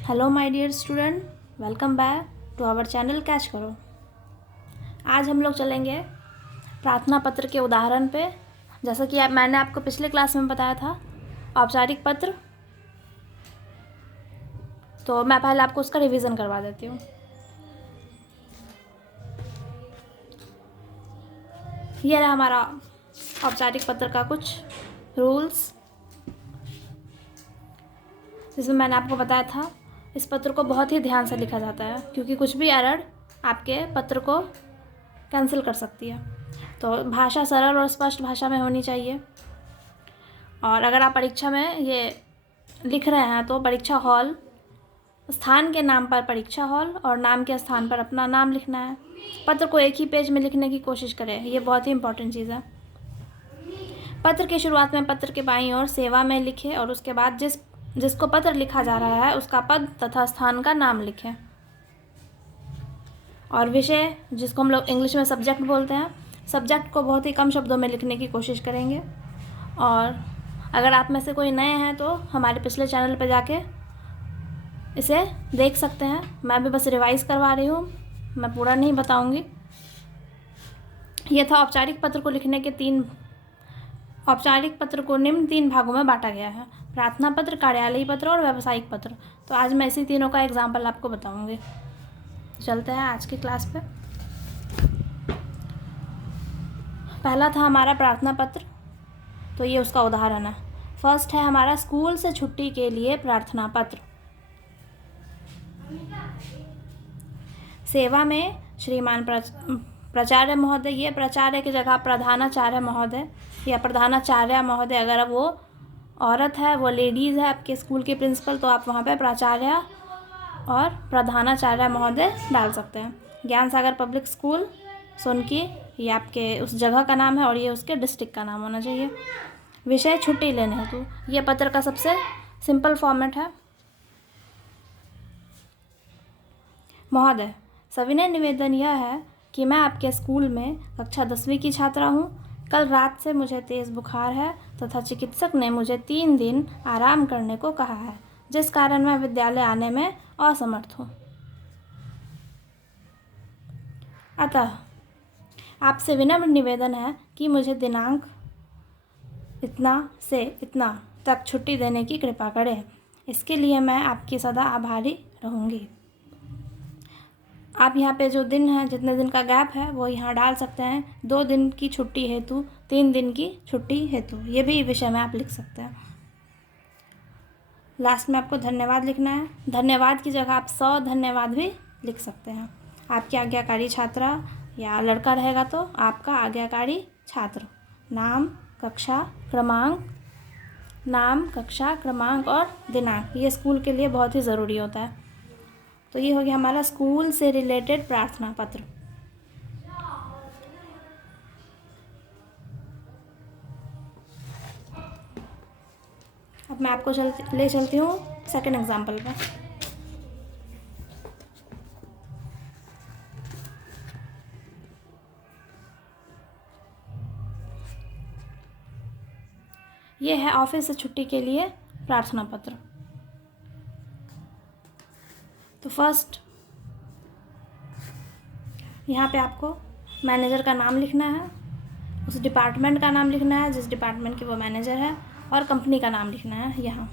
Hello my dear student, welcome back to our channel catch करो। आज हम लोग चलेंगे प्रार्थना पत्र के उदाहरण पे। जैसा कि मैंने आपको पिछले क्लास में बताया था औपचारिक पत्र, तो मैं पहले आपको उसका रिवीजन करवा देती हूँ। ये रहा हमारा औपचारिक पत्र का कुछ रूल्स, जिसमें मैंने आपको बताया था इस पत्र को बहुत ही ध्यान से लिखा जाता है, क्योंकि कुछ भी एरर आपके पत्र को कैंसिल कर सकती है। तो भाषा सरल और स्पष्ट भाषा में होनी चाहिए। और अगर आप परीक्षा में ये लिख रहे हैं तो परीक्षा हॉल, स्थान के नाम पर परीक्षा हॉल और नाम के स्थान पर अपना नाम लिखना है। पत्र को एक ही पेज में लिखने की कोशिश करें, ये बहुत ही इंपॉर्टेंट चीज़ है। पत्र की शुरुआत में पत्र के बाईं ओर सेवा में लिखें और उसके बाद जिसको पत्र लिखा जा रहा है उसका पद तथा स्थान का नाम लिखें। और विषय, जिसको हम लोग इंग्लिश में सब्जेक्ट बोलते हैं, सब्जेक्ट को बहुत ही कम शब्दों में लिखने की कोशिश करेंगे। और अगर आप में से कोई नए हैं तो हमारे पिछले चैनल पर जाके इसे देख सकते हैं। मैं भी बस रिवाइज़ करवा रही हूँ, मैं पूरा नहीं बताऊँगी। ये था औपचारिक पत्र को लिखने के औपचारिक पत्र को निम्न 3 भागों में बांटा गया है: प्रार्थना पत्र, कार्यालयी पत्र और व्यावसायिक पत्र। तो आज मैं इसी तीनों का एग्जाम्पल आपको बताऊंगी। तो चलते हैं आज की क्लास पे। पहला था हमारा प्रार्थना पत्र, तो ये उसका उदाहरण है। फर्स्ट है हमारा स्कूल से छुट्टी के लिए प्रार्थना पत्र। सेवा में श्रीमान प्राचार्य महोदय, ये प्राचार्य की जगह प्रधानाचार्य महोदय या प्रधानाचार्य महोदय। अगर वो औरत है, वो लेडीज़ है आपके स्कूल के प्रिंसिपल, तो आप वहाँ पे प्राचार्य और प्रधानाचार्य महोदय डाल सकते हैं। ज्ञान सागर पब्लिक स्कूल सोनकी, ये आपके उस जगह का नाम है और ये उसके डिस्ट्रिक्ट का नाम होना चाहिए। विषय छुट्टी लेने हेतु, ये पत्र का सबसे सिंपल फॉर्मेट है। महोदय, सविनय निवेदन यह है कि मैं आपके स्कूल में कक्षा 10वीं की छात्रा हूँ। कल रात से मुझे तेज़ बुखार है तथा चिकित्सक ने मुझे 3 दिन आराम करने को कहा है, जिस कारण मैं विद्यालय आने में असमर्थ हूँ। अतः आपसे विनम्र निवेदन है कि मुझे दिनांक इतना से इतना तक छुट्टी देने की कृपा करें। इसके लिए मैं आपकी सदा आभारी रहूँगी। आप यहाँ पे जो दिन है, जितने दिन का गैप है, वो यहाँ डाल सकते हैं। 2 दिन की छुट्टी हेतु, 3 दिन की छुट्टी हेतु, ये भी विषय में आप लिख सकते हैं। लास्ट में आपको धन्यवाद लिखना है। धन्यवाद की जगह आप 100 धन्यवाद भी लिख सकते हैं। आपकी आज्ञाकारी छात्रा, या लड़का रहेगा तो आपका आज्ञाकारी छात्र, नाम, कक्षा क्रमांक और दिनांक, ये स्कूल के लिए बहुत ही ज़रूरी होता है। तो ये हो गया हमारा स्कूल से रिलेटेड प्रार्थना पत्र। अब मैं आपको ले चलती हूँ सेकंड एग्जाम्पल पे। ये है ऑफिस से छुट्टी के लिए प्रार्थना पत्र। तो फर्स्ट यहाँ पे आपको मैनेजर का नाम लिखना है, उस डिपार्टमेंट का नाम लिखना है जिस डिपार्टमेंट की वो मैनेजर है, और कंपनी का नाम लिखना है यहाँ।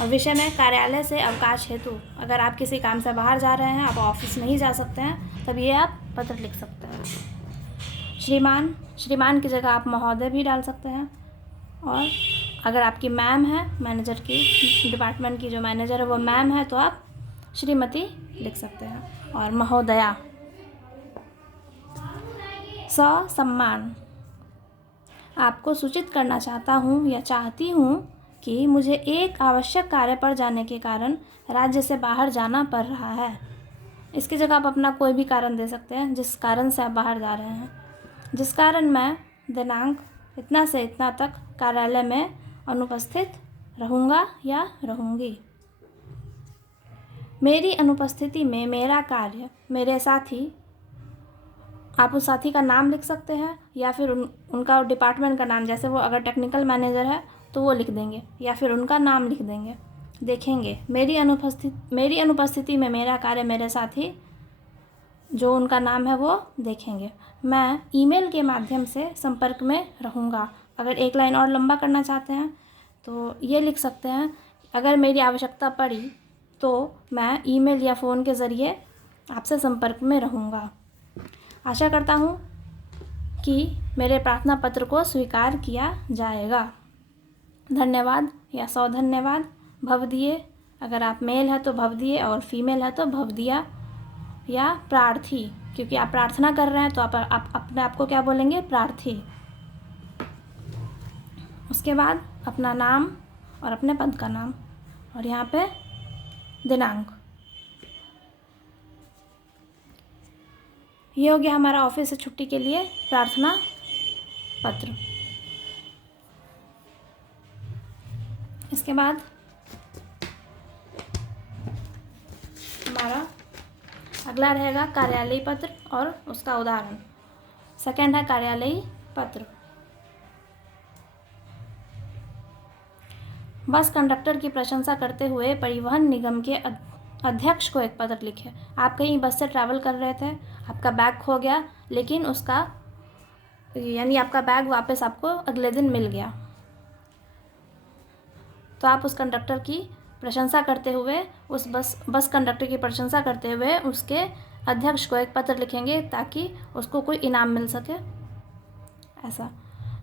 और विषय में कार्यालय से अवकाश हेतु, अगर आप किसी काम से बाहर जा रहे हैं, आप ऑफिस नहीं जा सकते हैं, तब ये आप पत्र लिख सकते हैं। श्रीमान की जगह आप महोदय भी डाल सकते हैं। और अगर आपकी मैम है, मैनेजर की, डिपार्टमेंट की जो मैनेजर है वो मैम है, तो आप श्रीमती लिख सकते हैं। और महोदया, सम्मान, आपको सूचित करना चाहता हूँ या चाहती हूँ कि मुझे एक आवश्यक कार्य पर जाने के कारण राज्य से बाहर जाना पड़ रहा है। इसकी जगह आप अपना कोई भी कारण दे सकते हैं जिस कारण से आप बाहर जा रहे हैं। जिस कारण मैं दिनांक इतना से इतना तक कार्यालय में अनुपस्थित रहूँगा या रहूँगी। मेरी अनुपस्थिति में मेरा कार्य, मेरे साथी, आप उस साथी का नाम लिख सकते हैं या फिर उनका डिपार्टमेंट का नाम, जैसे वो अगर टेक्निकल मैनेजर है तो वो लिख देंगे, या फिर उनका नाम लिख देंगे। देखेंगे। मेरी अनुपस्थिति में मेरा कार्य मेरे साथी जो उनका नाम है वो देखेंगे। मैं ईमेल के माध्यम से संपर्क में रहूँगा। अगर एक लाइन और लंबा करना चाहते हैं तो ये लिख सकते हैं, अगर मेरी आवश्यकता पड़ी तो मैं ईमेल या फ़ोन के ज़रिए आपसे संपर्क में रहूँगा। आशा करता हूँ कि मेरे प्रार्थना पत्र को स्वीकार किया जाएगा। धन्यवाद या सौधन्यवाद। भवदीय, अगर आप मेल है तो भवदीय और फीमेल है तो भवदिया या प्रार्थी, क्योंकि आप प्रार्थना कर रहे हैं तो आप अपने आप को क्या बोलेंगे? प्रार्थी। उसके बाद अपना नाम और अपने पद का नाम और यहाँ पे दिनांक। ये हो गया हमारा ऑफिस से छुट्टी के लिए प्रार्थना पत्र। इसके बाद हमारा अगला रहेगा कार्यालयी पत्र और उसका उदाहरण। सेकंड है कार्यालयी पत्र। बस कंडक्टर की प्रशंसा करते हुए परिवहन निगम के अध्यक्ष को एक पत्र लिखे। आप कहीं बस से ट्रैवल कर रहे थे, आपका बैग खो गया, लेकिन उसका यानी आपका बैग वापस आपको अगले दिन मिल गया। तो आप उस कंडक्टर की प्रशंसा करते हुए बस कंडक्टर की प्रशंसा करते हुए उसके अध्यक्ष को एक पत्र लिखेंगे ताकि उसको कोई इनाम मिल सके। ऐसा।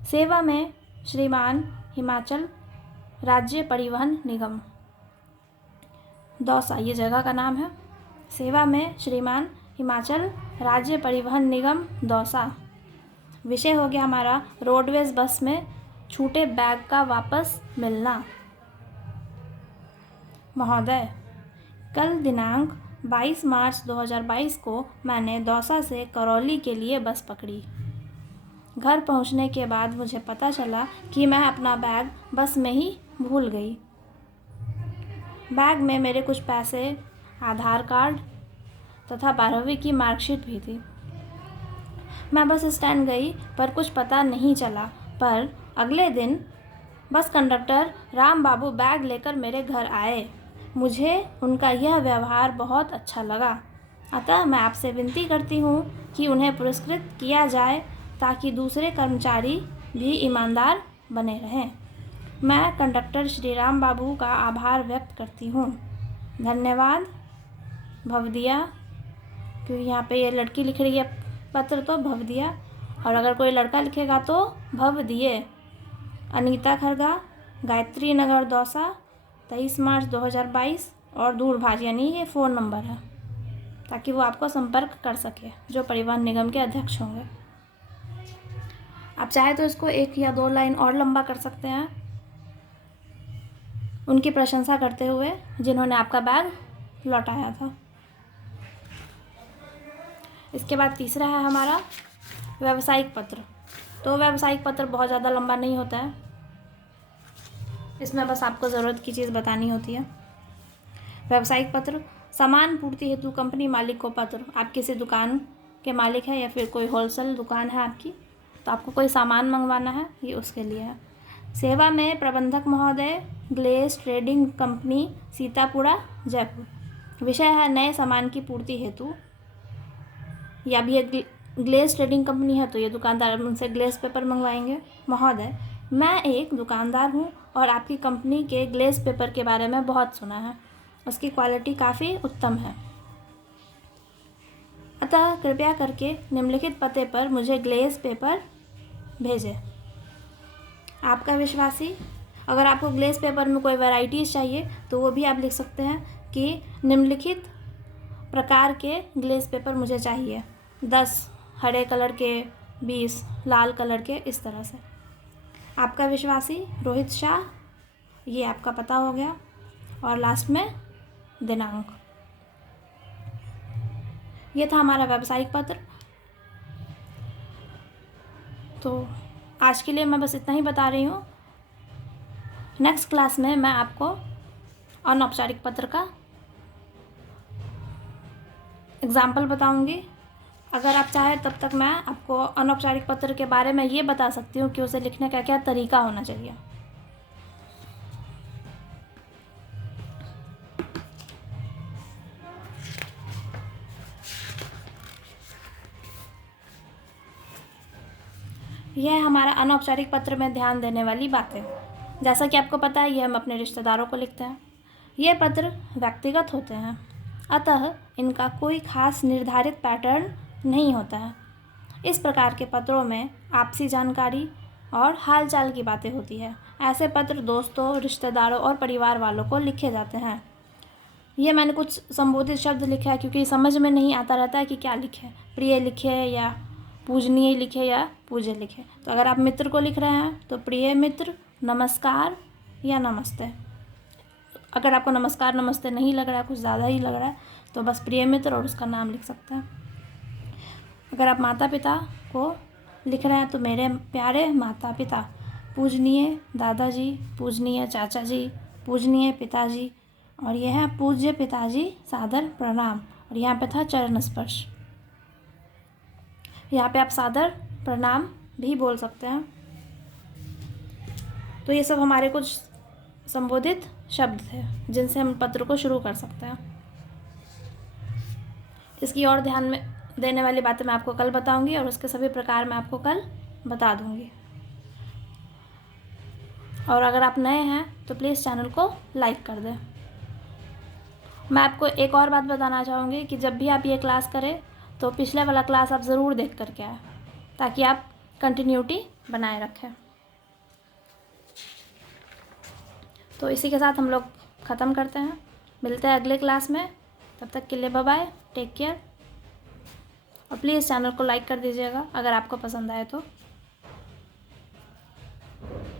सेवा में श्रीमान हिमाचल राज्य परिवहन निगम दौसा, ये जगह का नाम है। सेवा में श्रीमान हिमाचल राज्य परिवहन निगम दौसा। विषय हो गया हमारा रोडवेज बस में छूटे बैग का वापस मिलना। महोदय, कल दिनांक 22 मार्च 2022 को मैंने दौसा से करौली के लिए बस पकड़ी। घर पहुंचने के बाद मुझे पता चला कि मैं अपना बैग बस में ही भूल गई। बैग में मेरे कुछ पैसे, आधार कार्ड तथा 12वीं की मार्कशीट भी थी। मैं बस स्टैंड गई पर कुछ पता नहीं चला, पर अगले दिन बस कंडक्टर राम बाबू बैग लेकर मेरे घर आए। मुझे उनका यह व्यवहार बहुत अच्छा लगा, अतः मैं आपसे विनती करती हूँ कि उन्हें पुरस्कृत किया जाए ताकि दूसरे कर्मचारी भी ईमानदार बने रहें। मैं कंडक्टर श्री राम बाबू का आभार व्यक्त करती हूँ। धन्यवाद। भवदिया, क्योंकि यहाँ पे ये लड़की लिख रही है पत्र तो भवदिया, और अगर कोई लड़का लिखेगा तो भवदिये। अनीता खरगा, गायत्री नगर दौसा, 23 मार्च 2022 और दूरभाष यानी ये फ़ोन नंबर है ताकि वो आपको संपर्क कर सके जो परिवहन निगम के अध्यक्ष होंगे। आप चाहे तो इसको 1 या 2 लाइन और लंबा कर सकते हैं उनकी प्रशंसा करते हुए जिन्होंने आपका बैग लौटाया था। इसके बाद तीसरा है हमारा व्यावसायिक पत्र। तो व्यावसायिक पत्र बहुत ज़्यादा लंबा नहीं होता है, इसमें बस आपको ज़रूरत की चीज़ बतानी होती है। व्यावसायिक पत्र, सामान पूर्ति हेतु कंपनी मालिक को पत्र। आप किसी दुकान के मालिक हैं या फिर कोई होलसेल दुकान है आपकी, तो आपको कोई सामान मंगवाना है, ये उसके लिए है। सेवा में प्रबंधक महोदय, glace trading company, Sitapura, Jaipur. विषय है नए सामान की पूर्ति हेतु, या भी ये ग्लेस ट्रेडिंग कंपनी है तो ये दुकानदार उनसे ग्लेस पेपर मंगवाएंगे। महोदय, मैं एक दुकानदार हूँ और आपकी कंपनी के ग्लेस पेपर के बारे में बहुत सुना है, उसकी क्वालिटी काफ़ी उत्तम है, अतः कृपया करके निम्नलिखित पते पर मुझे ग्लेस पेपर भेजें। आपका विश्वासी। अगर आपको ग्लेस पेपर में कोई वैरायटीज़ चाहिए तो वो भी आप लिख सकते हैं कि निम्नलिखित प्रकार के ग्लेस पेपर मुझे चाहिए, 10 हरे कलर के, 20 लाल कलर के, इस तरह से। आपका विश्वासी रोहित शाह, ये आपका पता हो गया, और लास्ट में दिनांक। ये था हमारा व्यावसायिक पत्र। तो आज के लिए मैं बस इतना ही बता रही हूँ। नेक्स्ट क्लास में मैं आपको अनौपचारिक पत्र का एग्जाम्पल बताऊँगी। अगर आप चाहें तब तक मैं आपको अनौपचारिक पत्र के बारे में ये बता सकती हूँ कि उसे लिखने का क्या तरीका होना चाहिए। यह है हमारा अनौपचारिक पत्र में ध्यान देने वाली बातें। जैसा कि आपको पता है, ये हम अपने रिश्तेदारों को लिखते हैं। ये पत्र व्यक्तिगत होते हैं, अतः इनका कोई खास निर्धारित पैटर्न नहीं होता है। इस प्रकार के पत्रों में आपसी जानकारी और हालचाल की बातें होती है। ऐसे पत्र दोस्तों, रिश्तेदारों और परिवार वालों को लिखे जाते हैं। ये मैंने कुछ संबोधित शब्द लिखा है क्योंकि समझ में नहीं आता रहता है कि क्या लिखे, प्रिय लिखे या पूजनीय लिखे या पूज्य लिखे। तो अगर आप मित्र को लिख रहे हैं तो प्रिय मित्र, नमस्कार या नमस्ते। अगर आपको नमस्कार नमस्ते नहीं लग रहा है, कुछ ज़्यादा ही लग रहा है, तो बस प्रिय मित्र और उसका नाम लिख सकते हैं। अगर आप माता पिता को लिख रहे हैं तो मेरे प्यारे माता पिता, पूजनीय दादाजी, पूजनीय चाचा जी, पूजनीय पिताजी, और यह है पूज्य पिताजी, सादर प्रणाम। और यहाँ पे था चरण स्पर्श। यहाँ पे आप सादर प्रणाम भी बोल सकते हैं। तो ये सब हमारे कुछ संबोधित शब्द थे जिनसे हम पत्र को शुरू कर सकते हैं। इसकी और ध्यान में देने वाली बातें मैं आपको कल बताऊंगी और उसके सभी प्रकार मैं आपको कल बता दूंगी। और अगर आप नए हैं तो प्लीज़ चैनल को लाइक कर दें। मैं आपको एक और बात बताना चाहूँगी कि जब भी आप ये क्लास करें तो पिछले वाला क्लास आप ज़रूर देख करके आए, ताकि आप कंटिन्यूटी बनाए रखें। तो इसी के साथ हम लोग ख़त्म करते हैं। मिलते हैं अगले क्लास में। तब तक के लिए बाय बाय, टेक केयर। और प्लीज़ चैनल को लाइक कर दीजिएगा अगर आपको पसंद आए तो।